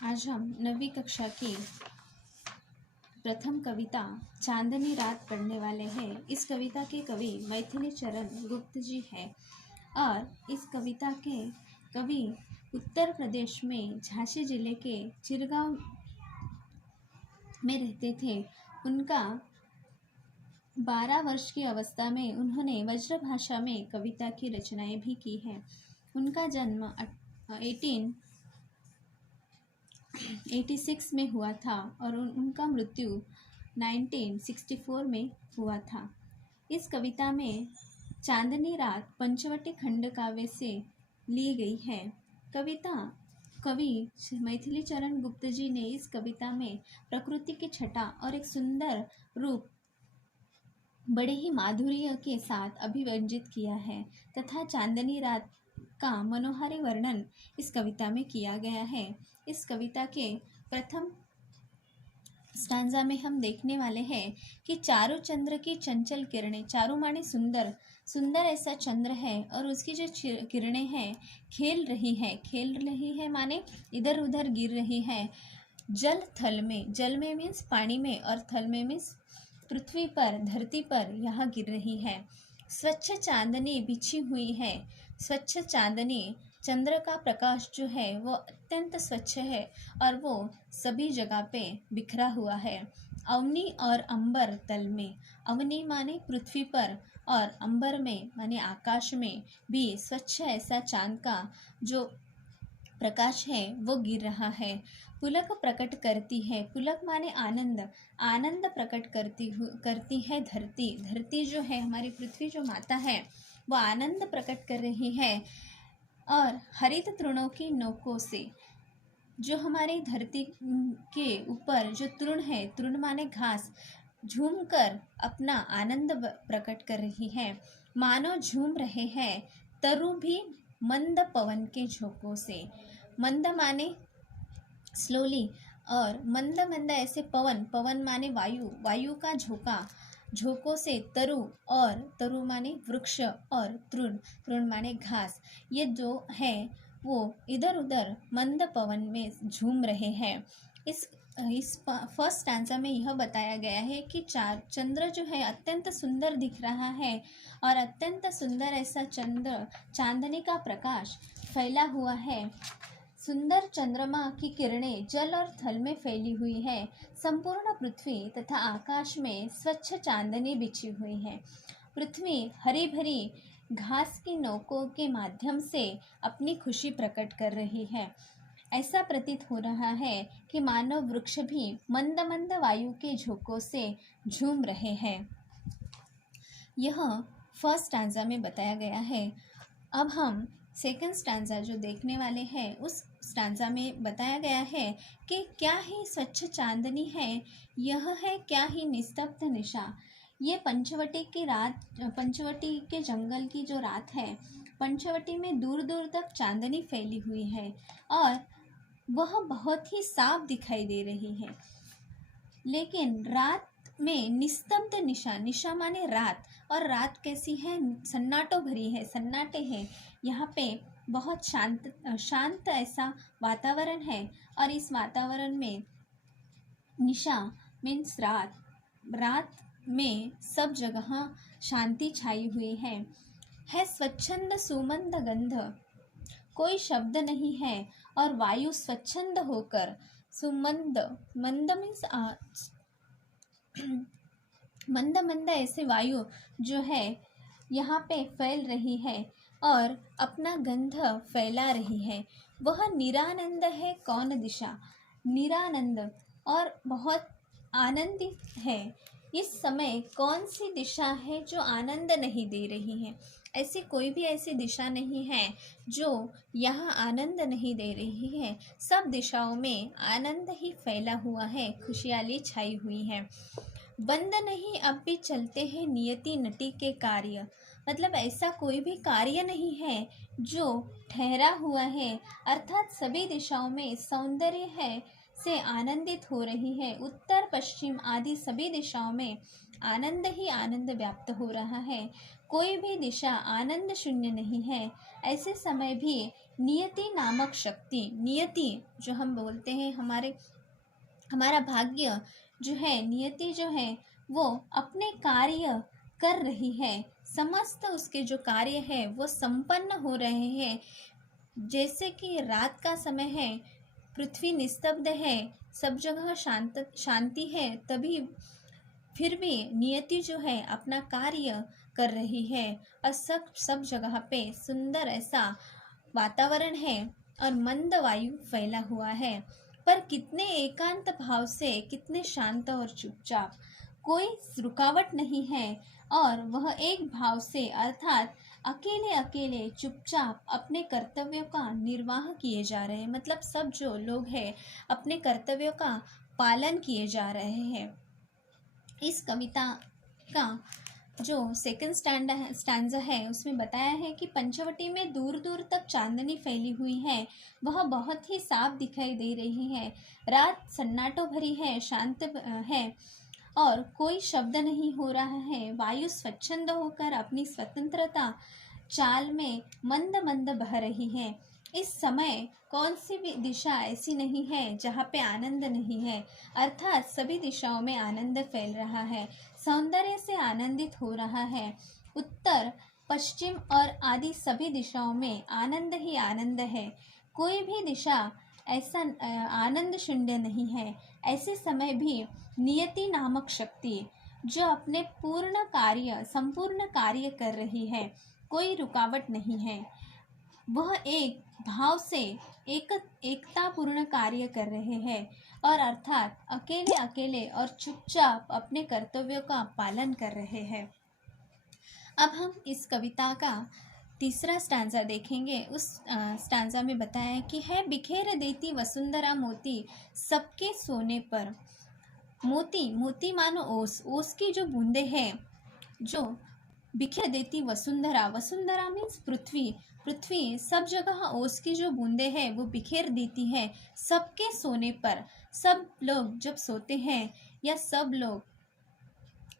आज हम 9वीं कक्षा की प्रथम कविता चांदनी रात पढ़ने वाले हैं। इस कविता के कवि मैथिली चरण गुप्त जी हैं और इस कविता के कवि उत्तर प्रदेश में झांसी जिले के चिरगांव में रहते थे। उनका 12 वर्ष की अवस्था में उन्होंने व्रजभाषा में कविता की रचनाएं भी की हैं। उनका जन्म 1886 में हुआ था और उनका मृत्यु 1964 में हुआ था। इस कविता में चांदनी रात पंचवटी खंड काव्य से ली गई है। कवि मैथिली चरण गुप्त जी ने इस कविता में प्रकृति की छटा और एक सुंदर रूप बड़े ही माधुर्य के साथ अभिव्यंजित किया है तथा चांदनी रात का मनोहारी वर्णन इस कविता में किया गया है। इस कविता के प्रथम स्टांजा में हम देखने वाले हैं कि चारों चंद्र की चंचल किरणें, चारों माने सुंदर सुंदर ऐसा चंद्र है और उसकी जो किरणें हैं खेल रही है माने इधर उधर गिर रही है। जल थल में, जल में मीन्स पानी में और थल में मीन्स पृथ्वी पर, धरती पर यहाँ गिर रही है। स्वच्छ चांदनी बिछी हुई है। स्वच्छ चांदनी, चंद्र का प्रकाश जो है वो अत्यंत स्वच्छ है और वो सभी जगह पे बिखरा हुआ है। अवनी और अंबर तल में, अवनी माने पृथ्वी पर और अंबर में माने आकाश में भी स्वच्छ ऐसा चांद का जो प्रकाश है वो गिर रहा है। पुलक प्रकट करती है, पुलक माने आनंद, आनंद प्रकट करती है धरती, धरती जो है हमारी पृथ्वी जो माता है वो आनंद प्रकट कर रही है। और हरित तृणों की नोकों से, जो हमारी धरती के ऊपर जो तृण है, तृण माने घास, झूमकर अपना आनंद प्रकट कर रही है। मानो झूम रहे हैं तरु भी मंद पवन के झोंकों से। मंद माने स्लोली और मंद मंद ऐसे पवन, पवन माने वायु, वायु का झोंका, झोंकों से तरु, और तरु माने वृक्ष और तृण, तृण माने घास, ये जो है वो इधर उधर मंद पवन में झूम रहे हैं। इस फर्स्ट स्टैंजा में यह बताया गया है कि चंद्र जो है अत्यंत सुंदर दिख रहा है और अत्यंत सुंदर ऐसा चंद्र, चांदनी का प्रकाश फैला हुआ है। सुंदर चंद्रमा की किरणें जल और थल में फैली हुई है। संपूर्ण पृथ्वी तथा आकाश में स्वच्छ चांदनी बिछी हुई है। पृथ्वी हरी भरी घास की नोकों के माध्यम से अपनी खुशी प्रकट कर रही है। ऐसा प्रतीत हो रहा है कि मानव वृक्ष भी मंद मंद वायु के झोंकों से झूम रहे हैं। यह फर्स्ट स्टैंजा में बताया गया है। अब हम सेकंड स्टैंजा जो देखने वाले हैं उस स्टैंजा में बताया गया है कि क्या ही स्वच्छ चांदनी है, यह है क्या ही निस्तब्ध निशा। ये पंचवटी की रात, पंचवटी के जंगल की जो रात है, पंचवटी में दूर दूर तक चांदनी फैली हुई है और वह बहुत ही साफ दिखाई दे रही है। लेकिन रात में निस्तब्ध निशा, निशा माने रात, और रात कैसी है, सन्नाटों भरी है, सन्नाटे हैं। यहाँ पे बहुत शांत ऐसा वातावरण है और इस वातावरण में निशा मीन्स रात, रात में सब जगह शांति छाई हुई है स्वच्छंद सुमंद गंध, कोई शब्द नहीं है और वायु स्वच्छंद होकर सुमंद, मंद मीन्स मंद मंद ऐसे वायु जो है यहाँ पे फैल रही है और अपना गंध फैला रही है। वह निरानंद है कौन दिशा, निरानंद और बहुत आनंदित है। इस समय कौन सी दिशा है जो आनंद नहीं दे रही है, ऐसी कोई भी ऐसी दिशा नहीं है जो यहाँ आनंद नहीं दे रही है। सब दिशाओं में आनंद ही फैला हुआ है, खुशहाली छाई हुई है। बंद नहीं अब भी चलते हैं नियति नटी के कार्य, मतलब ऐसा कोई भी कार्य नहीं है जो ठहरा हुआ है, अर्थात सभी दिशाओं में सौंदर्य है से आनंदित हो रही है। उत्तर पश्चिम आदि सभी दिशाओं में आनंद ही आनंद व्याप्त हो रहा है, कोई भी दिशा आनंद शून्य नहीं है। ऐसे समय भी नियति नामक शक्ति, नियति जो हम बोलते हैं, हमारा भाग्य जो है, नियति जो है वो अपने कार्य कर रही है। समस्त उसके जो कार्य है वो संपन्न हो रहे हैं। जैसे कि रात का समय है, पृथ्वी निस्तब्ध है, सब जगह शांति है, तभी फिर भी नियति जो है अपना कार्य कर रही है और सब जगह पे सुंदर ऐसा वातावरण है और मंद वायु फैला हुआ है। पर कितने एकांत भाव से, कितने शांत और चुपचाप, कोई रुकावट नहीं है और वह एक भाव से अर्थात अकेले अकेले चुपचाप अपने कर्तव्यों का निर्वाह किए जा रहे हैं। मतलब सब जो लोग हैं अपने कर्तव्यों का पालन किए जा रहे हैं। इस कविता का जो सेकंड स्टैंजा है उसमें बताया है कि पंचवटी में दूर दूर तक चांदनी फैली हुई है, वह बहुत ही साफ दिखाई दे रही है। रात सन्नाटो भरी है, शांत है और कोई शब्द नहीं हो रहा है। वायु स्वच्छंद होकर अपनी स्वतंत्रता चाल में मंद मंद बह रही है। इस समय कौन सी भी दिशा ऐसी नहीं है जहाँ पे आनंद नहीं है, अर्थात सभी दिशाओं में आनंद फैल रहा है, सौंदर्य से आनंदित हो रहा है। उत्तर, पश्चिम और आदि सभी दिशाओं में आनंद ही आनंद है, कोई भी दिशा ऐसा आनंद शून्य नहीं है। ऐसे समय भी नियति नामक शक्ति जो अपने संपूर्ण कार्य कर रही है, कोई रुकावट नहीं है। वह एक भाव से एकता पूर्ण कार्य कर रहे हैं और अर्थात अकेले अकेले और चुपचाप अपने कर्तव्यों का पालन कर रहे हैं। अब हम इस कविता का तीसरा स्टैंजा देखेंगे। उस स्टैंजा में बताया है कि है बिखेर देती वसुंधरा मोती सबके सोने पर। मोती, मोती मानो ओस की जो बूंदे हैं जो बिखेर देती वसुंधरा, वसुंधरा मीन्स पृथ्वी, पृथ्वी सब जगह ओस की जो बूंदे हैं वो बिखेर देती है सबके सोने पर। सब लोग जब सोते हैं या सब लोग,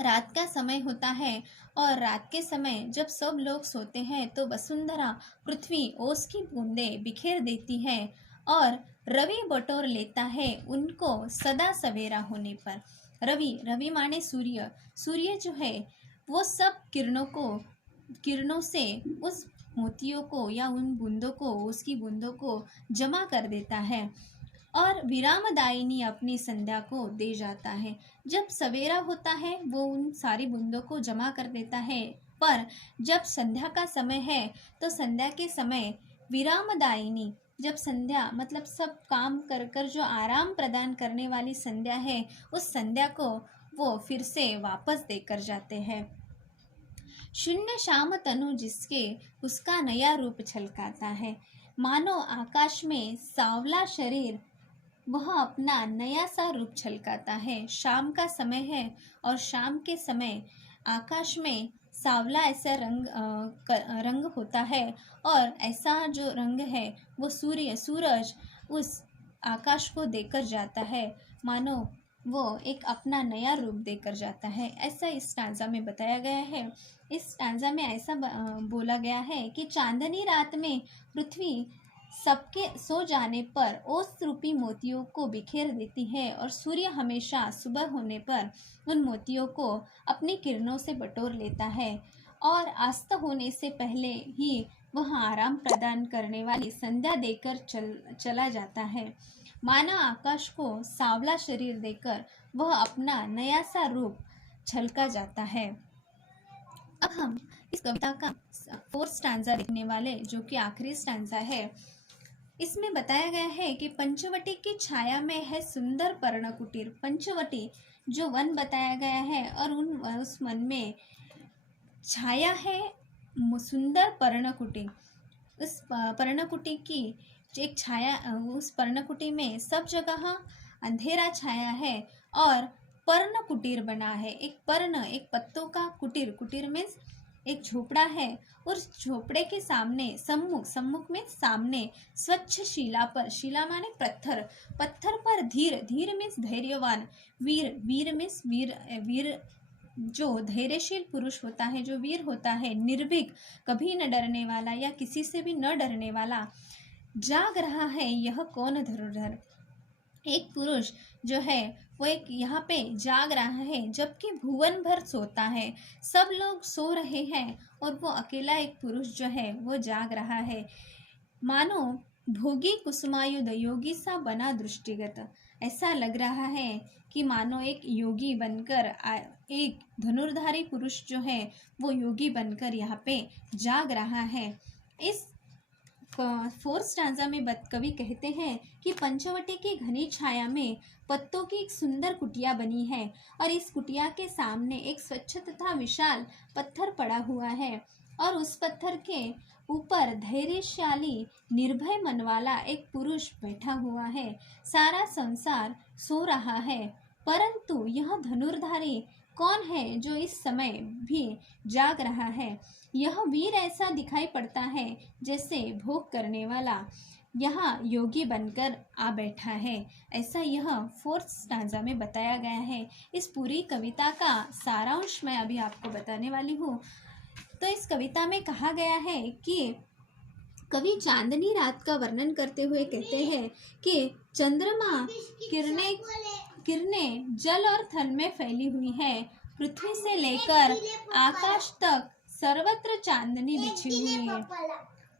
रात का समय होता है और रात के समय जब सब लोग सोते हैं तो वसुंधरा पृथ्वी ओस की बूंदे बिखेर देती है और रवि बटोर लेता है उनको सदा सवेरा होने पर। रवि माने सूर्य, सूर्य जो है वो सब किरणों से उस मोतियों को या उन बूंदों को, उसकी बूंदों को जमा कर देता है और विरामदायिनी अपनी संध्या को दे जाता है। जब सवेरा होता है वो उन सारी बूंदों को जमा कर देता है, पर जब संध्या का समय है तो संध्या के समय विरामदायिनी, जब संध्या मतलब सब काम कर कर जो आराम प्रदान करने वाली संध्या है, उस संध्या को वो फिर से वापस देकर जाते हैं। शून्य श्याम तनु जिसके, उसका नया रूप छलकाता है। मानो आकाश में सांवला शरीर वह अपना नया सा रूप छलकाता है। शाम का समय है और शाम के समय आकाश में सांवला ऐसा रंग होता है और ऐसा जो रंग है वो सूरज उस आकाश को देकर जाता है, मानो वो एक अपना नया रूप देकर जाता है। ऐसा इस स्टैंजा में बताया गया है। इस स्टैंजा में ऐसा बोला गया है कि चांदनी रात में पृथ्वी सबके सो जाने पर ओस रूपी मोतियों को बिखेर देती है और सूर्य हमेशा सुबह होने पर उन मोतियों को अपनी किरणों से बटोर लेता है और अस्त होने से पहले ही वह आराम प्रदान करने वाली संध्या देकर चला जाता है। माना आकाश को सांवला शरीर देकर वह अपना नया सा रूप छलका जाता है। अब हम इस कविता का फोर्थ स्टैंजा देखने वाले, जो कि आखिरी स्टैंजा है। इसमें बताया गया है कि पंचवटी की छाया में है सुंदर पर्णकुटीर। पंचवटी जो वन बताया गया है और उस वन में छाया है सुंदर पर्णकुटी। उस पर्णकुटी की एक छाया, उस पर्णकुटी में सब जगह अंधेरा छाया है और पर्णकुटीर बना है। एक पत्तों का कुटीर में एक झोपड़ा है। उस झोपड़े के सामने सम्मुख में सामने स्वच्छ शिला पर, शिला माने पत्थर पर धीर मीन्स धैर्यवान, वीर मीन्स वीर जो धैर्यशील पुरुष होता है, जो वीर होता है, निर्भीक, कभी न डरने वाला या किसी से भी न डरने वाला, जाग रहा है, यह कौन धनुर्धर। एक पुरुष जो है वो एक यहाँ पे जाग रहा है, जबकि भुवन भर सोता है, सब लोग सो रहे हैं और वो अकेला एक पुरुष जो है वो जाग रहा है। मानो भोगी कुसुमायुध योगी सा बना दृष्टिगत। ऐसा लग रहा है कि मानो एक योगी बनकर एक धनुर्धारी पुरुष जो है वो योगी बनकर यहाँ पे जाग रहा है। इस फोर्थ स्टांजा में कवि कहते हैं कि पंचवटी की घनी छाया में पत्तों की एक सुंदर कुटिया बनी है और इस कुटिया के सामने एक स्वच्छ तथा विशाल पत्थर पड़ा हुआ है और उस पत्थर के ऊपर धैर्यशाली निर्भय मन वाला एक पुरुष बैठा हुआ है। सारा संसार सो रहा है, परंतु यह धनुर्धारी कौन है जो इस समय भी जाग रहा है। यह वीर ऐसा दिखाई पड़ता है जैसे भोग करने वाला यहाँ योगी बनकर आ बैठा है। ऐसा यह फोर्थ स्टांजा में बताया गया है। इस पूरी कविता का सारांश मैं अभी आपको बताने वाली हूँ। तो इस कविता में कहा गया है कि कवि चांदनी रात का वर्णन करते हुए कहते हैं कि चंद्रमा किरणें जल और थल में फैली हुई है। पृथ्वी से लेकर आकाश तक सर्वत्र चांदनी बिछी हुई है।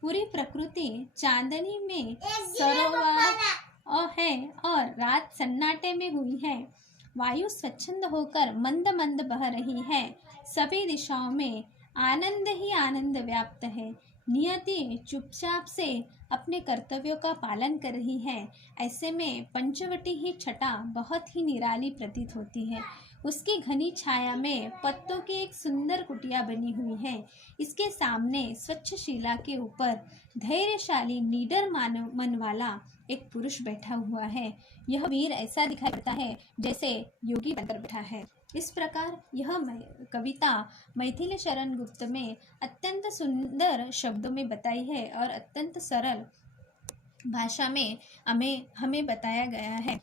पूरी प्रकृति चांदनी में सरोवर है और रात सन्नाटे में हुई है। वायु स्वच्छंद होकर मंद मंद बह रही है। सभी दिशाओं में आनंद ही आनंद व्याप्त है। नियति चुपचाप से अपने कर्तव्यों का पालन कर रही है। ऐसे में पंचवटी ही छटा बहुत ही निराली प्रतीत होती है। उसकी घनी छाया में पत्तों की एक सुंदर कुटिया बनी हुई है। इसके सामने स्वच्छ शिला के ऊपर धैर्यशाली निडर मन वाला एक पुरुष बैठा हुआ है। यह वीर ऐसा दिखाई पड़ता है जैसे योगी बनकर बैठा है। इस प्रकार यह कविता मैथिली शरण गुप्त में अत्यंत सुंदर शब्दों में बताई है और अत्यंत सरल भाषा में हमें बताया गया है।